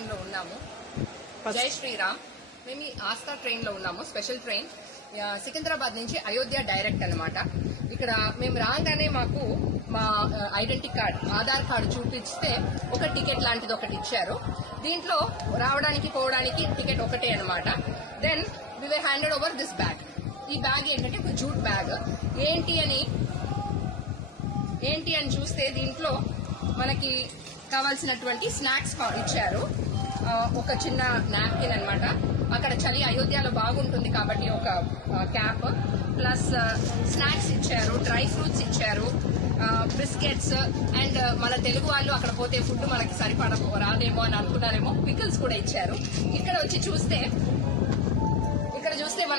ట్రైన్లో ఉన్నాము జై శ్రీరామ్. మేము ఆస్థా ట్రైన్లో ఉన్నాము స్పెషల్ ట్రైన్. సికింద్రాబాద్ నుంచి అయోధ్య డైరెక్ట్ అన్నమాట. ఇక్కడ మేము రాగానే మాకు మా ఐడెంటిటీ కార్డ్ ఆధార్ కార్డు చూపిస్తే ఒక టికెట్ లాంటిది ఒకటి ఇచ్చారు. దీంట్లో రావడానికి పోవడానికి టికెట్ ఒకటే అన్నమాట. Then we have handed over this bag ఈ బ్యాగ్ ఏంటంటే ఒక జూట్ బ్యాగ్ ఏంటి అని ఏంటి అని చూస్తే దీంట్లో మనకి కావాల్సినటువంటి స్నాక్స్ ఇచ్చారు. ఒక చిన్న నాప్కిన్ అనమాట అక్కడ చలి అయోధ్యలో బాగుంటుంది కాబట్టి ఒక క్యాప్ ప్లస్ స్నాక్స్ ఇచ్చారు డ్రై ఫ్రూట్స్ ఇచ్చారు బిస్కెట్స్ అండ్ మన తెలుగు వాళ్ళు అక్కడ పోతే ఫుడ్ మనకి సరిపడ రాదేమో అని అనుకున్నారేమో పికిల్స్ కూడా ఇచ్చారు. ఇక్కడ వచ్చి చూస్తే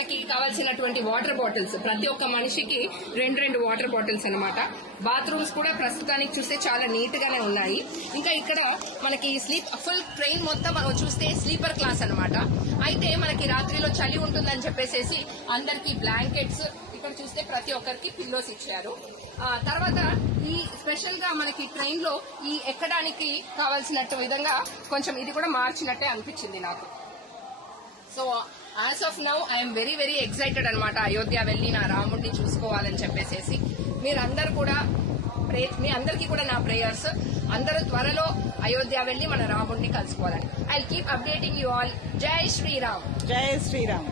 వాళ్ళకి కావాల్సినటువంటి వాటర్ బాటిల్స్. ప్రతి ఒక్క మనిషికి రెండు రెండు వాటర్ బాటిల్స్ అన్నమాట. బాత్రూమ్స్ కూడా ప్రస్తుతానికి చూస్తే చాలా నీట్ గానే ఉన్నాయి. ఇంకా ఇక్కడ మనకి స్లీప్ ఫుల్ ట్రైన్ మొత్తం మనం చూస్తే స్లీపర్ క్లాస్ అన్నమాట. అయితే మనకి రాత్రిలో చలి ఉంటుందని చెప్పేసి అందరికి బ్లాంకెట్స్ ఇక్కడ చూస్తే ప్రతి ఒక్కరికి పిల్లోస్ ఇచ్చారు. తర్వాత ఈ స్పెషల్గా మనకి ట్రైన్లో ఈ ఎక్కడానికి కావాల్సినట్టు విధంగా కొంచెం ఇది కూడా మార్చినట్టే అనిపించింది నాకు. So as of now I'm very very excited అనమాట అయోధ్య వెళ్ళి నా రాముడిని చూసుకోవాలని చెప్పేసి మీరందరూ కూడా ప్రే మీ అందరికీ కూడా నా ప్రేయర్స్ అందరూ త్వరలో అయోధ్య వెళ్ళి మన రాముడిని కలుసుకోవాలని. I keep updating you all జై శ్రీరామ్. జై శ్రీరామ్.